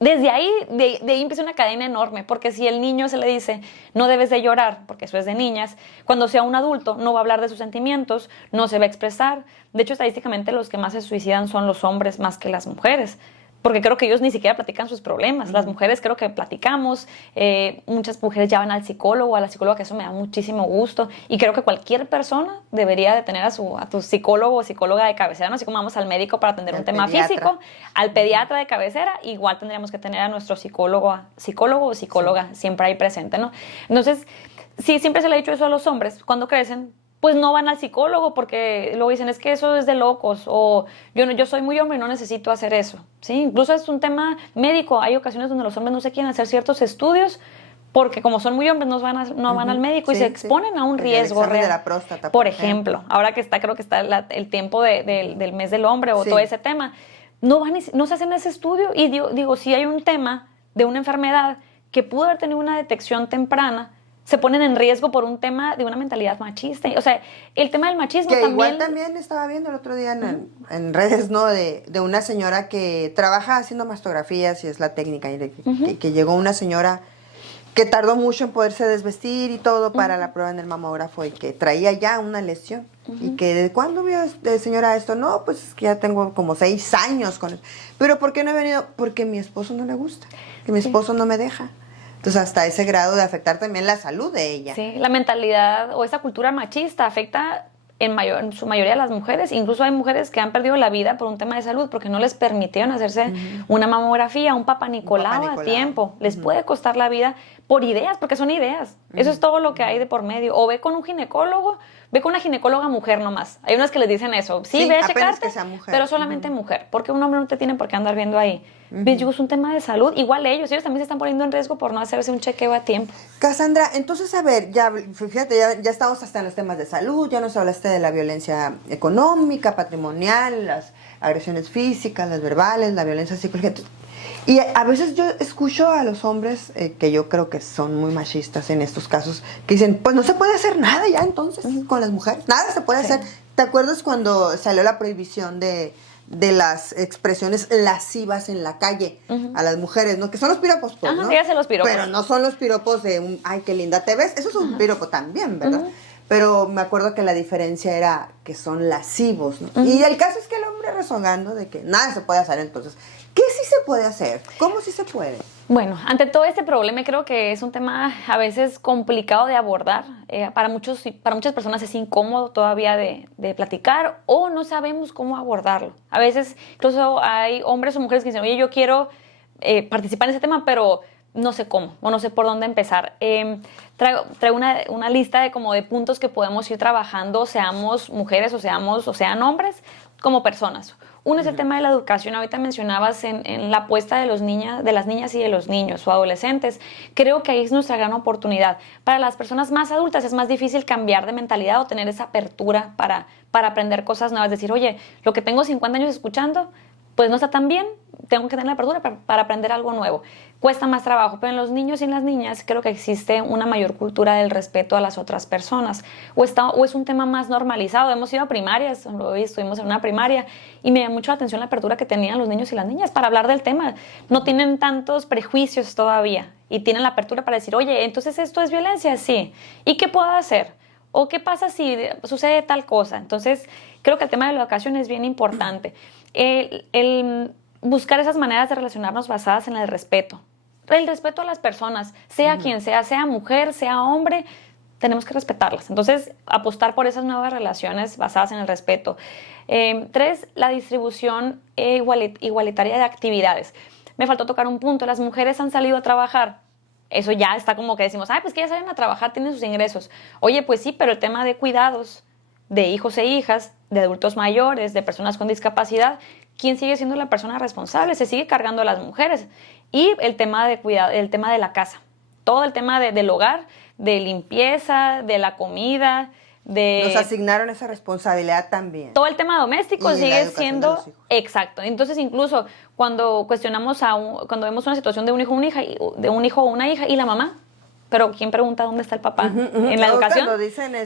Desde ahí, de ahí empieza una cadena enorme, porque si el niño se le dice, no debes de llorar, porque eso es de niñas, cuando sea un adulto no va a hablar de sus sentimientos, no se va a expresar. De hecho, estadísticamente los que más se suicidan son los hombres más que las mujeres, porque creo que ellos ni siquiera platican sus problemas. Las mujeres creo que platicamos, muchas mujeres ya van al psicólogo, a la psicóloga, que eso me da muchísimo gusto, y creo que cualquier persona debería de tener a tu psicólogo o psicóloga de cabecera, ¿no? Así como vamos al médico para atender un tema físico, al pediatra de cabecera, igual tendríamos que tener a nuestro psicólogo o psicóloga siempre ahí presente, ¿no? Entonces, sí, siempre se le ha dicho eso a los hombres, cuando crecen, pues no van al psicólogo porque luego dicen, es que eso es de locos, o yo soy muy hombre y no necesito hacer eso, ¿sí? Incluso es un tema médico. Hay ocasiones donde los hombres no se quieren hacer ciertos estudios porque como son muy hombres no van al médico y se exponen a un riesgo real. De la próstata, por ejemplo, ahora que creo que está el tiempo del mes del hombre o todo ese tema, no se hacen ese estudio y digo, si hay un tema de una enfermedad que pudo haber tenido una detección temprana, se ponen en riesgo por un tema de una mentalidad machista. O sea, el tema del machismo que también... igual también estaba viendo el otro día en redes, ¿no? De una señora que trabaja haciendo mastografías y es la técnica, y que llegó una señora que tardó mucho en poderse desvestir y todo para la prueba en el mamógrafo y que traía ya una lesión. Y que, ¿de cuándo vio señora esto? No, pues es que ya tengo como 6 años con eso. ¿Pero por qué no he venido? Porque mi esposo no le gusta, que mi esposo no me deja. Entonces, hasta ese grado de afectar también la salud de ella. Sí, la mentalidad o esa cultura machista afecta en su mayoría a las mujeres. Incluso hay mujeres que han perdido la vida por un tema de salud porque no les permitieron hacerse una mamografía, un papá Nicolau a tiempo. Les puede costar la vida por ideas, porque son ideas. Eso es todo lo que hay de por medio. O ve con un ginecólogo, ve con una ginecóloga mujer nomás. Hay unas que les dicen eso. Sí, ve a checarte, que sea mujer, pero solamente mujer. Porque un hombre no te tiene por qué andar viendo ahí. Digo, es un tema de salud. Igual ellos también se están poniendo en riesgo por no hacerse un chequeo a tiempo. Cassandra, entonces, a ver, ya, fíjate, ya estamos hasta en los temas de salud, ya nos hablaste de la violencia económica, patrimonial, las agresiones físicas, las verbales, la violencia psicológica. Y a veces yo escucho a los hombres, que yo creo que son muy machistas en estos casos, que dicen, pues no se puede hacer nada ya entonces con las mujeres, nada se puede hacer. ¿Te acuerdas cuando salió la prohibición de las expresiones lascivas en la calle a las mujeres, ¿no? Que son los piropos, pues, Ajá, ¿no? dígase los piropos. Pero no son los piropos de un, ay, qué linda te ves, eso es un piropo también, ¿verdad? Pero me acuerdo que la diferencia era que son lascivos, ¿no? Y el caso es que el hombre rezongando de que nada se puede hacer entonces. ¿Qué sí se puede hacer? ¿Cómo sí se puede? Bueno, ante todo este problema creo que es un tema a veces complicado de abordar. Para muchas personas es incómodo todavía de platicar o no sabemos cómo abordarlo. A veces incluso hay hombres o mujeres que dicen, oye, yo quiero participar en ese tema, pero no sé cómo o no sé por dónde empezar. Traigo una lista de puntos que podemos ir trabajando, seamos mujeres o sean hombres, como personas. Uno es el tema de la educación. Ahorita mencionabas en la apuesta de las niñas y de los niños o adolescentes. Creo que ahí es nuestra gran oportunidad. Para las personas más adultas es más difícil cambiar de mentalidad o tener esa apertura para aprender cosas nuevas. Decir, oye, lo que tengo 50 años escuchando, pues no está tan bien, tengo que tener la apertura para aprender algo nuevo. Cuesta más trabajo, pero en los niños y en las niñas creo que existe una mayor cultura del respeto a las otras personas. O es un tema más normalizado. Hemos ido a primarias, hoy estuvimos en una primaria, y me llamó mucho la atención la apertura que tenían los niños y las niñas para hablar del tema. No tienen tantos prejuicios todavía y tienen la apertura para decir, oye, entonces esto es violencia, sí. ¿Y qué puedo hacer? ¿O qué pasa si sucede tal cosa? Entonces, creo que el tema de la educación es bien importante. El buscar esas maneras de relacionarnos basadas en el respeto. El respeto a las personas, sea quien sea mujer, sea hombre, tenemos que respetarlas. Entonces, apostar por esas nuevas relaciones basadas en el respeto. 3, la distribución igualitaria de actividades. Me faltó tocar un punto. Las mujeres han salido a trabajar. Eso ya está como que decimos, ay, pues que ellas salen a trabajar, tienen sus ingresos. Oye, pues sí, pero el tema de cuidados de hijos e hijas, de adultos mayores, de personas con discapacidad, ¿quién sigue siendo la persona responsable? Se sigue cargando a las mujeres. Y el tema de cuidado, el tema de la casa. Todo el tema del hogar, de limpieza, de la comida, Nos asignaron esa responsabilidad también. Todo el tema doméstico Y sigue la siendo educación de los hijos. exacto. Entonces, incluso cuando cuestionamos cuando vemos una situación de un hijo o una hija, de un hijo o una hija y la mamá, pero ¿quién pregunta dónde está el papá? En la educación. Cuando dicen,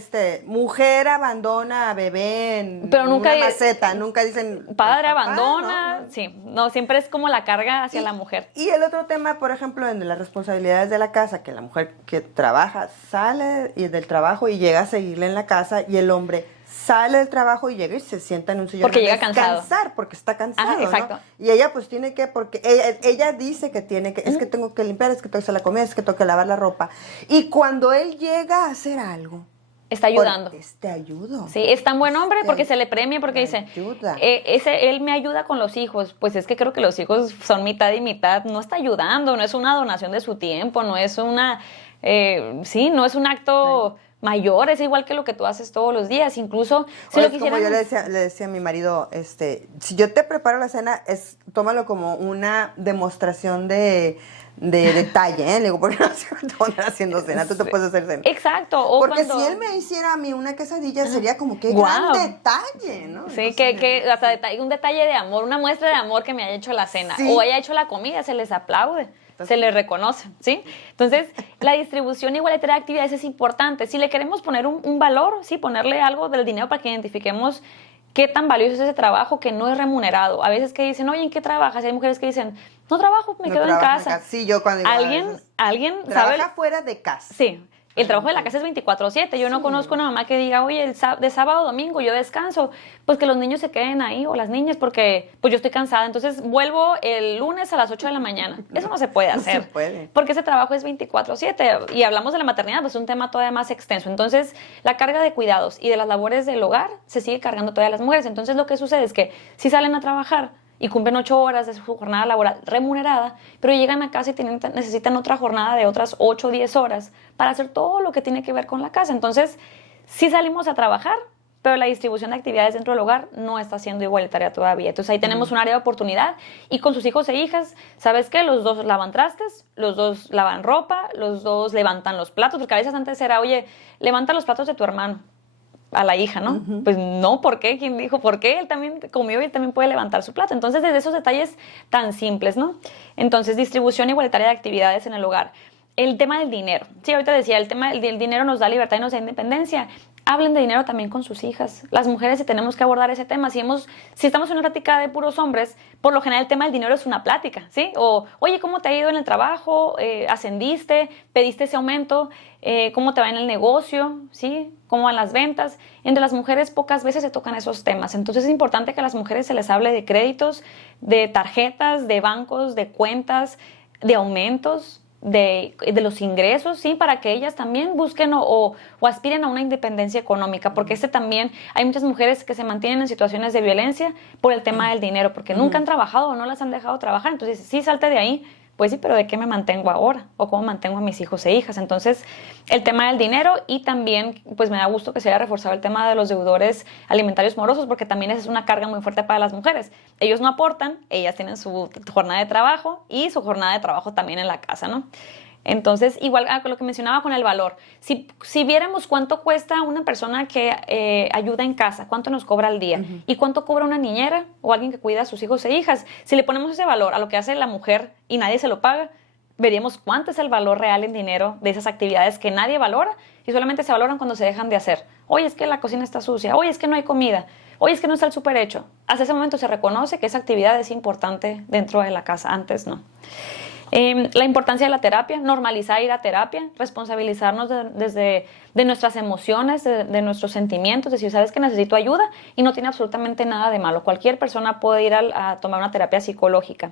mujer abandona a bebé en Pero nunca una maceta, nunca dicen padre papá, abandona, ¿no? sí, no, siempre es como la carga hacia la mujer. Y el otro tema, por ejemplo, en las responsabilidades de la casa, que la mujer que trabaja sale del trabajo y llega a seguirle en la casa, y el hombre sale del trabajo y llega y se sienta en un sillón Porque a llega cansado. descansar, porque está cansado, Ajá, exacto. ¿no? Y ella pues tiene que, porque ella dice que tiene que, es que tengo que limpiar, es que tengo que hacer la comida, es que tengo que lavar la ropa. Y cuando él llega a hacer algo, Está ayudando. Te ayudo. Sí, es tan buen hombre porque se le premia, porque dice, ayuda. Él me ayuda con los hijos. Pues es que creo que los hijos son mitad y mitad. No está ayudando, no es una donación de su tiempo, no es no es un acto mayor, es igual que lo que tú haces todos los días. Incluso si lo Como yo le decía a mi marido, si yo te preparo la cena, tómalo como una demostración de detalle, le digo, porque no se va a poner haciendo cena, tú te puedes hacer cena. Exacto. Porque si él me hiciera a mí una quesadilla, sería como que gran detalle, ¿no? Sí, Entonces, hasta un detalle de amor, una muestra de amor que me haya hecho la cena Sí. o haya hecho la comida, se les aplaude. Se les reconoce, ¿sí? Entonces, la distribución igualitaria de actividades es importante. Si le queremos poner un valor, sí, ponerle algo del dinero para que identifiquemos qué tan valioso es ese trabajo que no es remunerado. A veces que dicen, oye, ¿en qué trabajas? Y hay mujeres que dicen, no trabajo, me quedo en casa. Sí, yo cuando digo, ¿Alguien trabaja sabe? fuera de casa. Sí. El trabajo de la casa es 24/7. Yo no conozco una mamá que diga, oye, de sábado a domingo yo descanso, pues que los niños se queden ahí o las niñas porque pues yo estoy cansada. Entonces vuelvo el lunes a las 8 de la mañana. Eso no se puede hacer. No se puede. Porque ese trabajo es 24/7. Y hablamos de la maternidad, pues es un tema todavía más extenso. Entonces la carga de cuidados y de las labores del hogar se sigue cargando todavía a las mujeres. Entonces lo que sucede es que si salen a trabajar y cumplen 8 horas de su jornada laboral remunerada, pero llegan a casa y necesitan otra jornada de otras 8 o 10 horas para hacer todo lo que tiene que ver con la casa. Entonces, sí salimos a trabajar, pero la distribución de actividades dentro del hogar no está siendo igualitaria todavía. Entonces, ahí tenemos un área de oportunidad y con sus hijos e hijas, ¿sabes qué? Los dos lavan trastes, los dos lavan ropa, los dos levantan los platos, porque a veces antes era, oye, levanta los platos de tu hermano. a la hija, ¿no? Pues no, ¿por qué? ¿Quién dijo por qué? Él también comió y él también puede levantar su plato. Entonces, desde esos detalles tan simples, ¿no? Entonces, distribución igualitaria de actividades en el hogar. El tema del dinero. Sí, ahorita decía, el tema del dinero nos da libertad y nos da independencia. Hablen de dinero también con sus hijas. Las mujeres sí tenemos que abordar ese tema. Si estamos en una plática de puros hombres, por lo general el tema del dinero es una plática, ¿sí? O, oye, ¿cómo te ha ido en el trabajo? ¿Ascendiste? ¿Pediste ese aumento? ¿Cómo te va en el negocio? ¿Sí? ¿Cómo van las ventas? Entre las mujeres pocas veces se tocan esos temas. Entonces es importante que a las mujeres se les hable de créditos, de tarjetas, de bancos, de cuentas, de aumentos, de los ingresos, sí, para que ellas también busquen o aspiren a una independencia económica, porque también hay muchas mujeres que se mantienen en situaciones de violencia por el tema del dinero, porque nunca han trabajado o no las han dejado trabajar. Entonces, sí, salte de ahí. Pues sí, pero ¿de qué me mantengo ahora? ¿O cómo mantengo a mis hijos e hijas? Entonces, el tema del dinero, y también, pues me da gusto que se haya reforzado el tema de los deudores alimentarios morosos, porque también esa es una carga muy fuerte para las mujeres. Ellos no aportan, ellas tienen su jornada de trabajo y su jornada de trabajo también en la casa, ¿no? Entonces, igual con lo que mencionaba con el valor, si viéramos cuánto cuesta una persona que ayuda en casa, cuánto nos cobra al día, y cuánto cobra una niñera o alguien que cuida a sus hijos e hijas, si le ponemos ese valor a lo que hace la mujer y nadie se lo paga, veríamos cuánto es el valor real en dinero de esas actividades que nadie valora y solamente se valoran cuando se dejan de hacer. Oye, es que la cocina está sucia, oye, es que no hay comida, oye, es que no está el súper hecho. Hasta ese momento se reconoce que esa actividad es importante dentro de la casa, antes no. La importancia de la terapia, normalizar ir a terapia, responsabilizarnos de nuestras emociones, de nuestros sentimientos, decir, sabes que necesito ayuda y no tiene absolutamente nada de malo. Cualquier persona puede ir a tomar una terapia psicológica.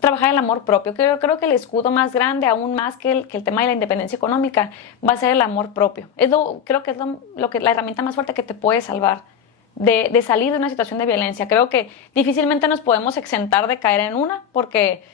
Trabajar el amor propio. Creo que el escudo más grande, aún más que el tema de la independencia económica, va a ser el amor propio. Creo que es la herramienta más fuerte que te puede salvar de salir de una situación de violencia. Creo que difícilmente nos podemos exentar de caer en una, porque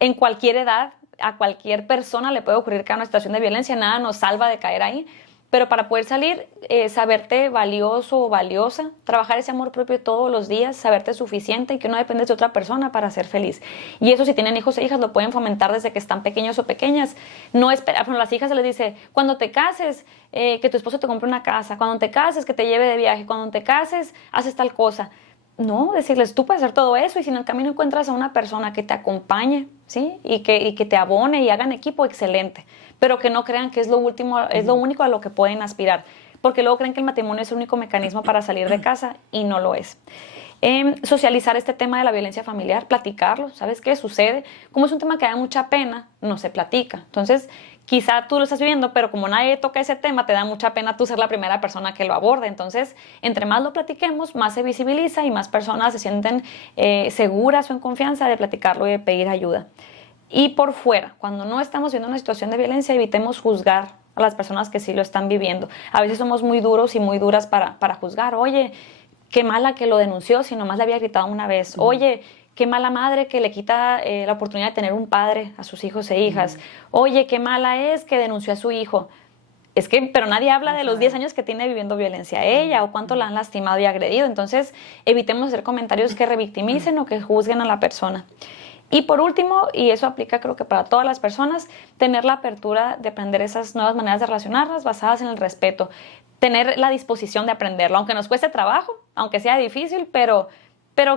en cualquier edad, a cualquier persona le puede ocurrir caer en una situación de violencia, nada nos salva de caer ahí, pero para poder salir, saberte valioso o valiosa, trabajar ese amor propio todos los días, saberte suficiente y que no dependes de otra persona para ser feliz. Y eso, si tienen hijos e hijas, lo pueden fomentar desde que están pequeños o pequeñas. No esperar, bueno, a las hijas se les dice, cuando te cases, que tu esposo te compre una casa, cuando te cases, que te lleve de viaje, cuando te cases, haces tal cosa. No, decirles, tú puedes hacer todo eso, y si en el camino encuentras a una persona que te acompañe, ¿sí? Y que te abone y hagan equipo, excelente. Pero que no crean que es lo último, es lo único a lo que pueden aspirar. Porque luego creen que el matrimonio es el único mecanismo para salir de casa, y no lo es. Socializar este tema de la violencia familiar, platicarlo. ¿Sabes qué sucede? Como es un tema que da mucha pena, no se platica. Entonces, quizá tú lo estás viviendo, pero como nadie toca ese tema, te da mucha pena tú ser la primera persona que lo aborde. Entonces, entre más lo platiquemos, más se visibiliza y más personas se sienten seguras o en confianza de platicarlo y de pedir ayuda. Y por fuera, cuando no estamos viendo una situación de violencia, evitemos juzgar a las personas que sí lo están viviendo. A veces somos muy duros y muy duras para juzgar. Oye, qué mala que lo denunció si nomás le había gritado una vez. Oye, qué mala madre que le quita la oportunidad de tener un padre a sus hijos e hijas. Oye, qué mala es que denunció a su hijo. Pero nadie habla de los 10 años que tiene viviendo violencia ella, o cuánto la han lastimado y agredido. Entonces, evitemos hacer comentarios que revictimicen o que juzguen a la persona. Y por último, y eso aplica creo que para todas las personas, tener la apertura de aprender esas nuevas maneras de relacionarnos basadas en el respeto. Tener la disposición de aprenderlo, aunque nos cueste trabajo, aunque sea difícil, pero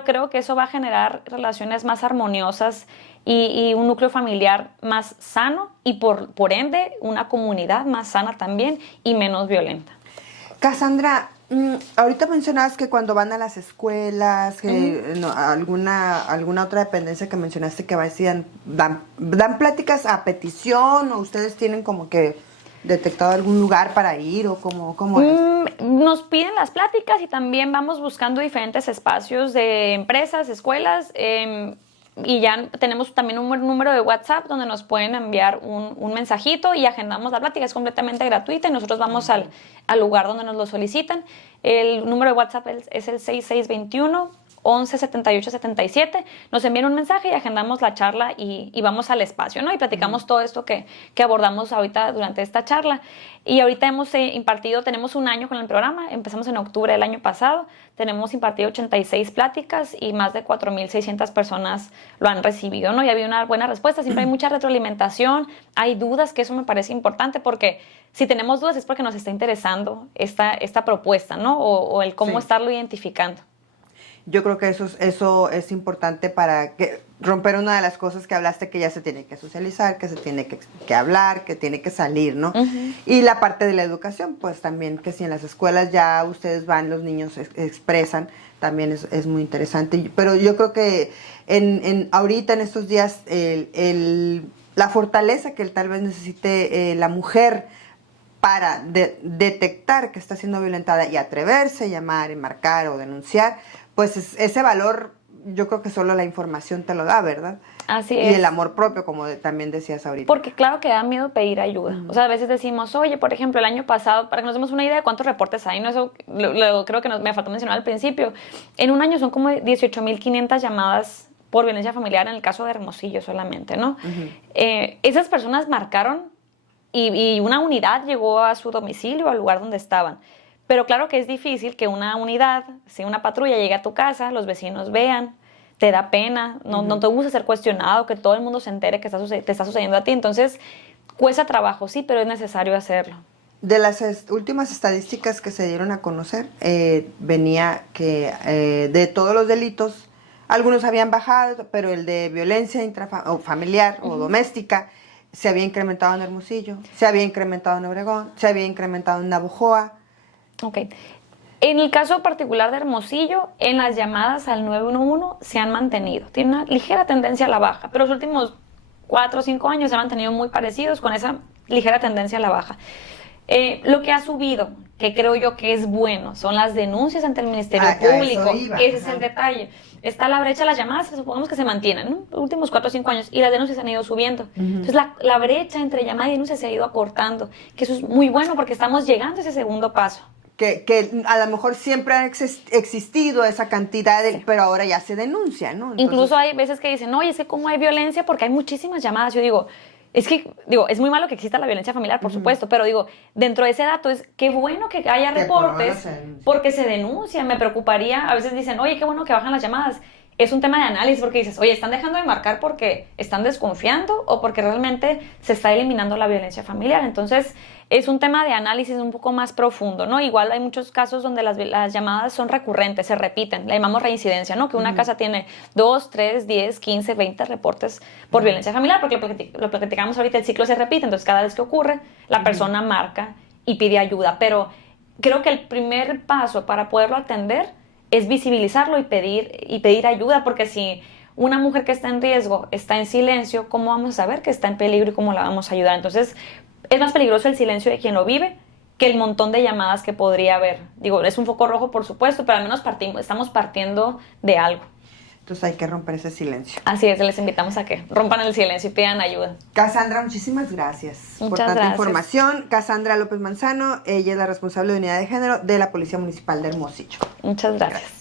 creo que eso va a generar relaciones más armoniosas y un núcleo familiar más sano, y por ende una comunidad más sana también y menos violenta. Cassandra, ahorita mencionabas que cuando van a las escuelas, que alguna otra dependencia que mencionaste que dan pláticas a petición, o ustedes tienen como que detectado algún lugar para ir, o cómo es. Nos piden las pláticas y también vamos buscando diferentes espacios de empresas, escuelas, y ya tenemos también un número de WhatsApp donde nos pueden enviar un mensajito y agendamos la plática. Es completamente gratuita y nosotros vamos al lugar donde nos lo solicitan. El número de WhatsApp es el 6621 11 78 77. Nos envían un mensaje y agendamos la charla y vamos al espacio, ¿no? Y platicamos todo esto que abordamos ahorita durante esta charla. Y ahorita hemos impartido, tenemos un año con el programa, empezamos en octubre del año pasado, tenemos impartido 86 pláticas y más de 4,600 personas lo han recibido, ¿no? Y había una buena respuesta, siempre hay mucha retroalimentación, hay dudas, que eso me parece importante porque si tenemos dudas es porque nos está interesando esta propuesta, ¿no? O el cómo estarlo identificando. Yo creo que eso es importante para romper una de las cosas que hablaste, que ya se tiene que socializar, que se tiene que hablar, que tiene que salir, ¿no? Y la parte de la educación, pues también, que si en las escuelas ya ustedes van, los niños expresan, también es muy interesante. Pero yo creo que ahorita, en estos días, la fortaleza que tal vez necesite la mujer para detectar que está siendo violentada y atreverse a llamar, marcar o denunciar, pues ese valor, yo creo que solo la información te lo da, ¿verdad? Así y es. el amor propio, como también decías ahorita. Porque claro que da miedo pedir ayuda. O sea, a veces decimos, oye, por ejemplo, el año pasado, para que nos demos una idea de cuántos reportes hay, ¿no? Eso creo que me faltó mencionar al principio. En un año son como 18,500 llamadas por violencia familiar en el caso de Hermosillo solamente, ¿no? Esas personas marcaron y una unidad llegó a su domicilio, al lugar donde estaban. Pero claro que es difícil que una unidad, si una patrulla llegue a tu casa, los vecinos vean, te da pena, no te gusta ser cuestionado, que todo el mundo se entere que te está sucediendo a ti. Entonces, cuesta trabajo, sí, pero es necesario hacerlo. De las últimas estadísticas que se dieron a conocer, venía que de todos los delitos, algunos habían bajado, pero el de violencia familiar o doméstica se había incrementado en Hermosillo, se había incrementado en Obregón, se había incrementado en Navojoa. Ok. En el caso particular de Hermosillo, en las llamadas al 911 se han mantenido. Tiene una ligera tendencia a la baja, pero los últimos 4 o 5 años se han mantenido muy parecidos con esa ligera tendencia a la baja. Lo que ha subido, que creo yo que es bueno, son las denuncias ante el Ministerio Público. Ese es el detalle. Está la brecha, las llamadas, supongamos que se mantienen, ¿no? Los últimos 4 o 5 años, y las denuncias han ido subiendo. Entonces, la brecha entre llamada y denuncia se ha ido acortando, que eso es muy bueno porque estamos llegando a ese segundo paso. Que a lo mejor siempre ha existido esa cantidad, pero ahora ya se denuncia, ¿no? Entonces, incluso hay veces que dicen, oye, es que cómo hay violencia porque hay muchísimas llamadas. Yo digo, es muy malo que exista la violencia familiar, por supuesto, pero digo, dentro de ese dato es qué bueno que haya reportes porque se denuncian. Me preocuparía, a veces dicen, oye, qué bueno que bajan las llamadas. Es un tema de análisis porque dices, oye, ¿están dejando de marcar porque están desconfiando o porque realmente se está eliminando la violencia familiar? Entonces, es un tema de análisis un poco más profundo, ¿no? Igual hay muchos casos donde las llamadas son recurrentes, se repiten, le llamamos reincidencia, ¿no? Que una casa tiene 2, 3, 10, 15, 20 reportes por violencia familiar, porque lo que platicamos ahorita, el ciclo se repite, entonces cada vez que ocurre, la persona marca y pide ayuda. Pero creo que el primer paso para poderlo atender es visibilizarlo y pedir ayuda, porque si una mujer que está en riesgo está en silencio, ¿cómo vamos a saber que está en peligro y cómo la vamos a ayudar? Entonces, es más peligroso el silencio de quien lo vive que el montón de llamadas que podría haber. Digo, es un foco rojo, por supuesto, pero al menos estamos partiendo de algo. Entonces hay que romper ese silencio. Así es, les invitamos a que rompan el silencio y pidan ayuda. Cassandra, muchísimas gracias por tanta información. Cassandra López Manzano, ella es la responsable de unidad de género de la Policía Municipal de Hermosillo. Muchas gracias.